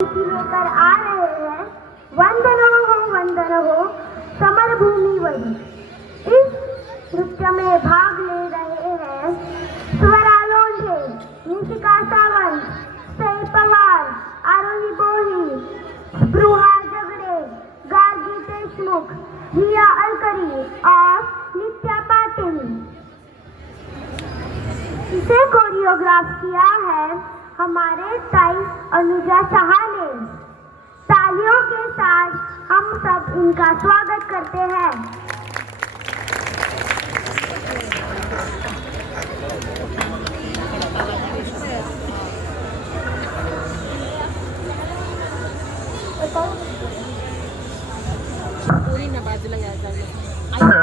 लेकर आ रहे हैं वंदन हो समर भूमि वही। इस नृत्य में भाग ले रहे हैं स्वरा लोंढे, निशिका सावंत, सई पवार, आरोही बोही, स्पृहा जगडे, गार्गी देशमुख, हिया अलकरी और नित्या पाटिल। इसे कोरियोग्राफ किया है हमारे ताई अनुजा शाह ने। तालियों के साथ हम सब इनका स्वागत करते हैं। पूरी ना बाजूला यायचं